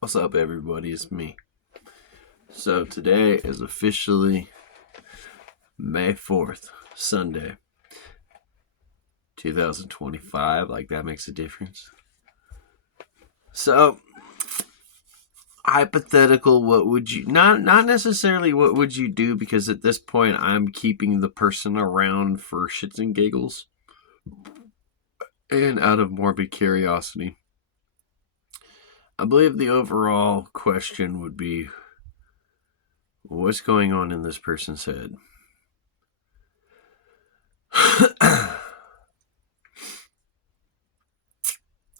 What's up, everybody? It's me. So, today is officially May 4th, Sunday, 2025. Like, that makes a difference. So, hypothetical, what would you, not necessarily what would you do, because at this point, I'm keeping the person around for shits and giggles and out of morbid curiosity. I believe the overall question would be, what's going on in this person's head? I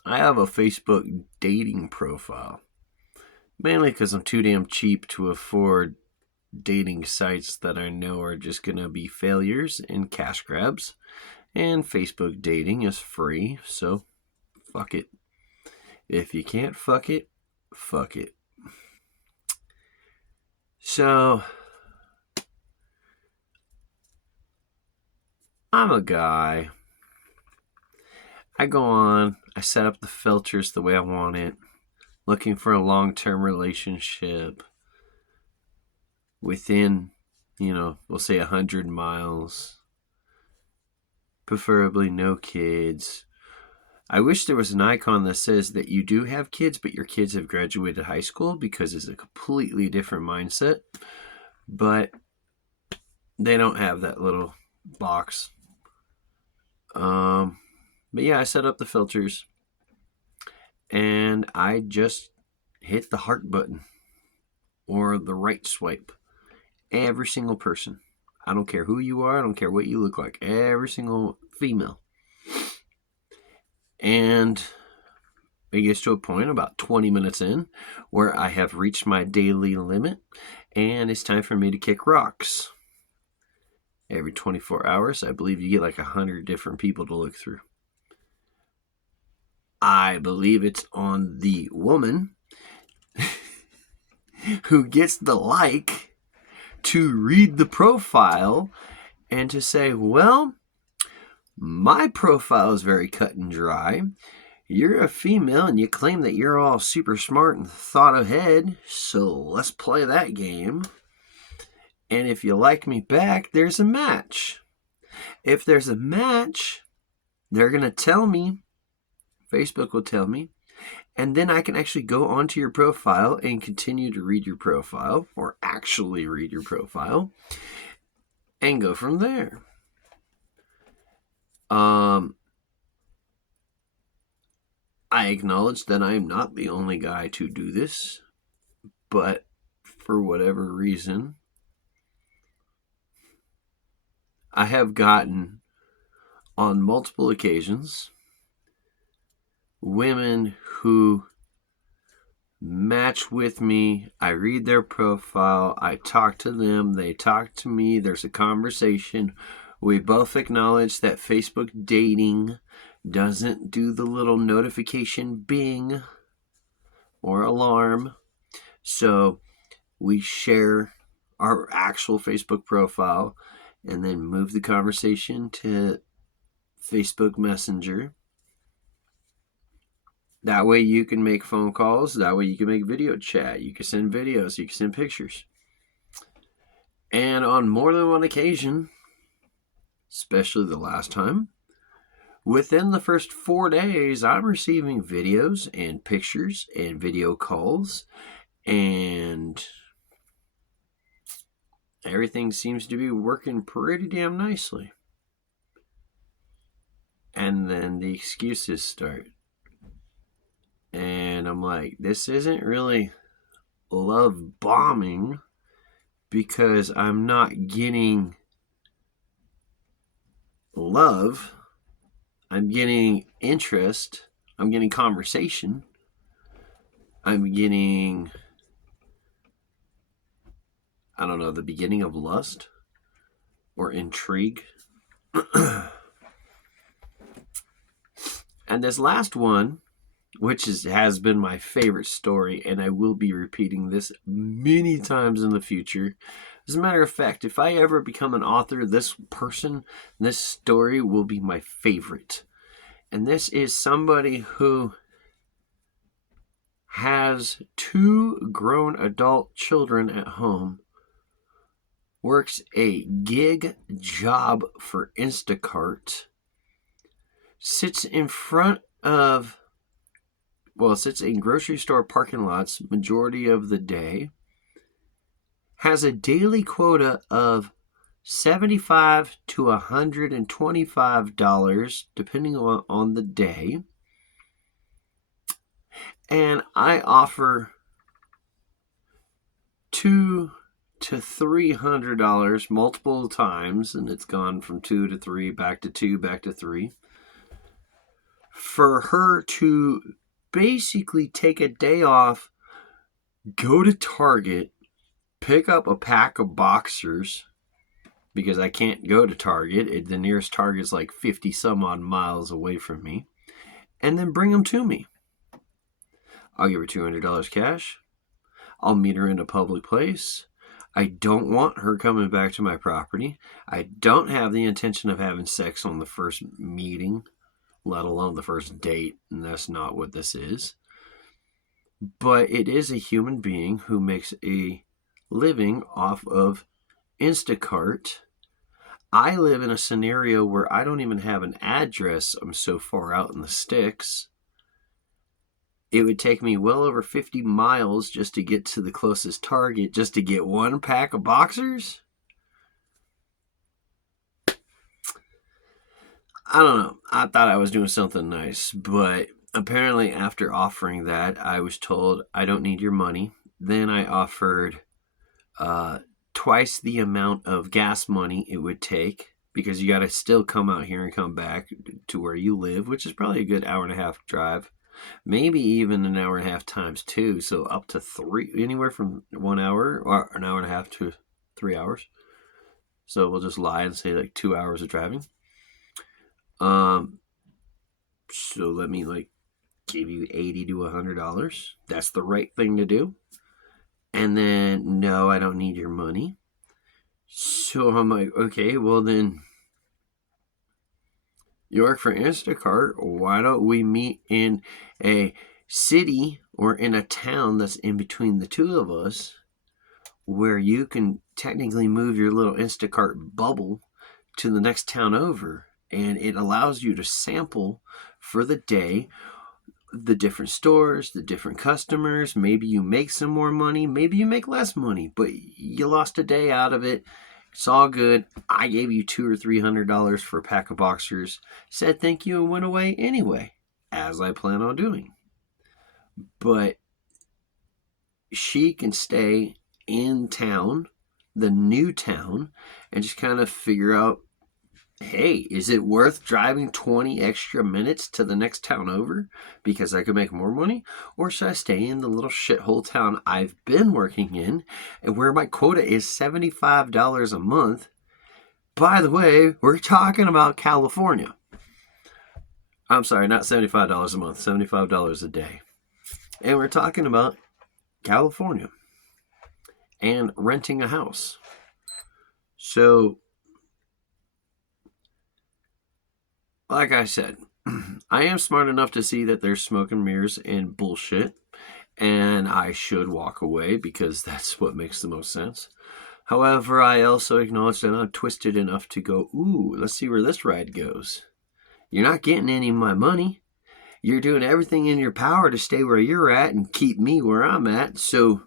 have a Facebook dating profile, mainly because I'm too damn cheap to afford dating sites that I know are just going to be failures and cash grabs. And Facebook dating is free, so fuck it. If you can't fuck it, fuck it. So, I'm a guy. I go on, I set up the filters the way I want it, looking for a long term relationship within, we'll say 100 miles, preferably no kids. I wish there was an icon that says that you do have kids, but your kids have graduated high school, because it's a completely different mindset. But they don't have that little box. But yeah, I set up the filters and I just hit the heart button or the right swipe. Every single person. I don't care who you are. I don't care what you look like. Every single female. And it gets to a point about 20 minutes in where I have reached my daily limit and it's time for me to kick rocks. Every 24 hours, I believe you get like 100 different people to look through. I believe it's on the woman who gets the like to read the profile and to say, well, my profile is very cut and dry. You're a female and you claim that you're all super smart and thought ahead, so let's play that game. And if you like me back, there's a match. If there's a match, they're going to tell me. Facebook will tell me. And then I can actually go onto your profile and continue to read your profile, or actually read your profile, and go from there. I acknowledge that I am not the only guy to do this, but for whatever reason, I have gotten, on multiple occasions, women who match with me. I read their profile, I talk to them, they talk to me, there's a conversation. We both acknowledge that Facebook dating doesn't do the little notification bing or alarm. So we share our actual Facebook profile and then move the conversation to Facebook Messenger. That way you can make phone calls. That way you can make video chat. You can send videos. You can send pictures. And on more than one occasion, especially the last time, within the first 4 days, I'm receiving videos and pictures and video calls, and everything seems to be working pretty damn nicely. And then the excuses start. And I'm like, this isn't really love bombing, because I'm not getting love. I'm getting interest. I'm getting conversation. I'm getting, I don't know, the beginning of lust or intrigue. And this last one, which has been my favorite story, and I will be repeating this many times in the future. As a matter of fact, if I ever become an author, this story will be my favorite. And this is somebody who has 2 grown adult children at home, works a gig job for Instacart, sits in grocery store parking lots majority of the day, has a daily quota of $75 to $125 depending on the day, and I offer $200 to $300 multiple times, and it's gone from 2 to 3, back to 2, back to 3, for her to basically take a day off, go to Target, pick up a pack of boxers, because I can't go to Target. The nearest Target is like 50 some odd miles away from me, and then bring them to me. I'll give her $200 cash. I'll meet her in a public place. I don't want her coming back to my property. I don't have the intention of having sex on the first meeting, let alone the first date, and that's not what this is. But it is a human being who makes a living off of Instacart. I live in a scenario where I don't even have an address. I'm so far out in the sticks. It would take me well over 50 miles just to get to the closest Target, just to get one pack of boxers. I don't know. I thought I was doing something nice, but apparently after offering that, I was told, I don't need your money. Then I offered twice the amount of gas money it would take, because you got to still come out here and come back to where you live, which is probably a good hour and a half drive. Maybe even an hour and a half times 2, so up to 3, anywhere from 1 hour or an hour and a half to 3 hours. So we'll just lie and say like 2 hours of driving. So let me give you $80 to $100. That's the right thing to do. And then, no, I don't need your money. So I'm like, okay, well then, you work for Instacart. Why don't we meet in a city or in a town that's in between the two of us, where you can technically move your little Instacart bubble to the next town over, and it allows you to sample for the day the different stores, the different customers. Maybe you make some more money, maybe you make less money, but you lost a day out of it. It's all good. I gave you $200 or $300 for a pack of boxers, said thank you, and went away anyway, as I plan on doing. But she can stay in town, the new town, and just kind of figure out, hey, is it worth driving 20 extra minutes to the next town over because I could make more money? Or should I stay in the little shithole town I've been working in, and where my quota is $75 a month? By the way, we're talking about California. I'm sorry, not $75 a month, $75 a day. And we're talking about California and renting a house. So, like I said, I am smart enough to see that there's smoke and mirrors and bullshit, and I should walk away because that's what makes the most sense. However, I also acknowledge that I'm twisted enough to go, ooh, let's see where this ride goes. You're not getting any of my money. You're doing everything in your power to stay where you're at and keep me where I'm at. So,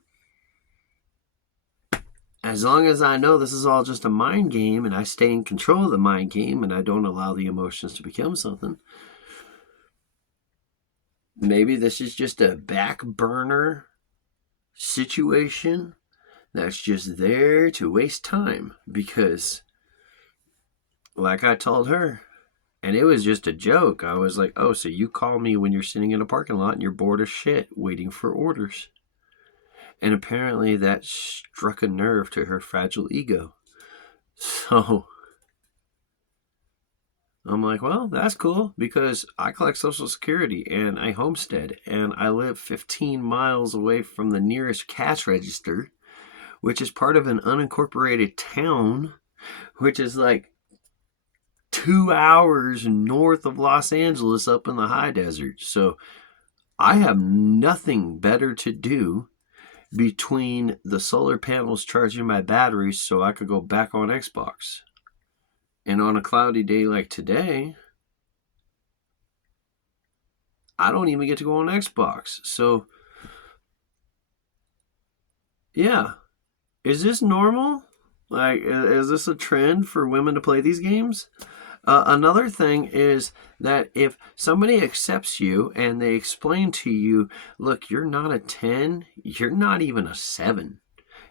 as long as I know this is all just a mind game and I stay in control of the mind game and I don't allow the emotions to become something, maybe this is just a back burner situation that's just there to waste time. Because, like I told her, and it was just a joke, I was like, oh, so you call me when you're sitting in a parking lot and you're bored as shit waiting for orders. And apparently that struck a nerve to her fragile ego. So I'm like, well, that's cool, because I collect Social Security and I homestead, and I live 15 miles away from the nearest cash register, which is part of an unincorporated town, which is like 2 hours north of Los Angeles up in the high desert. So I have nothing better to do between the solar panels charging my batteries so I could go back on Xbox. And on a cloudy day like today, I don't even get to go on Xbox. So, yeah. Is this normal? Like, is this a trend for women to play these games? Another thing is that if somebody accepts you and they explain to you, look, you're not a 10, you're not even a 7.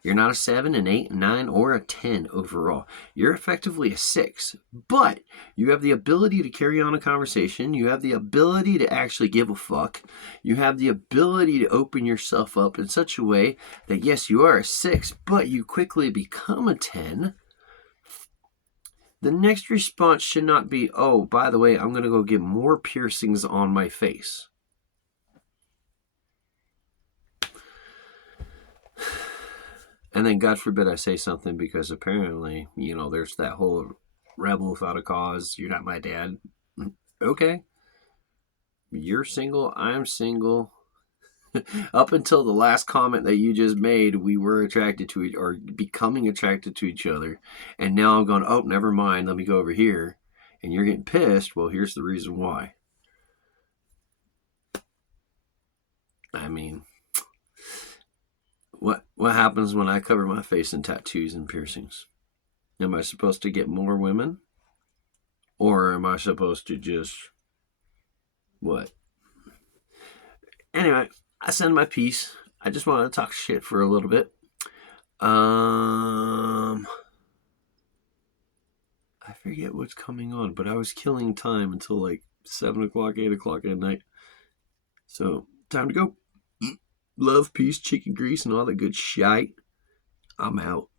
You're not a 7, an 8, 9, or a 10 overall. You're effectively a 6. But you have the ability to carry on a conversation. You have the ability to actually give a fuck. You have the ability to open yourself up in such a way that, yes, you are a 6, but you quickly become a 10. The next response should not be, oh, by the way, I'm going to go get more piercings on my face. And then, God forbid, I say something because apparently, there's that whole rebel without a cause. You're not my dad. Okay. You're single. I'm single. Up until the last comment that you just made, we were attracted to each or becoming attracted to each other. And now I'm going, oh, never mind. Let me go over here. And you're getting pissed. Well, here's the reason why. I mean, what happens when I cover my face in tattoos and piercings? Am I supposed to get more women? Or am I supposed to just... what? Anyway, I send my piece. I just want to talk shit for a little bit. I forget what's coming on, but I was killing time until like 7 o'clock, 8 o'clock at night. So, time to go. Love, peace, chicken grease, and all that good shite. I'm out.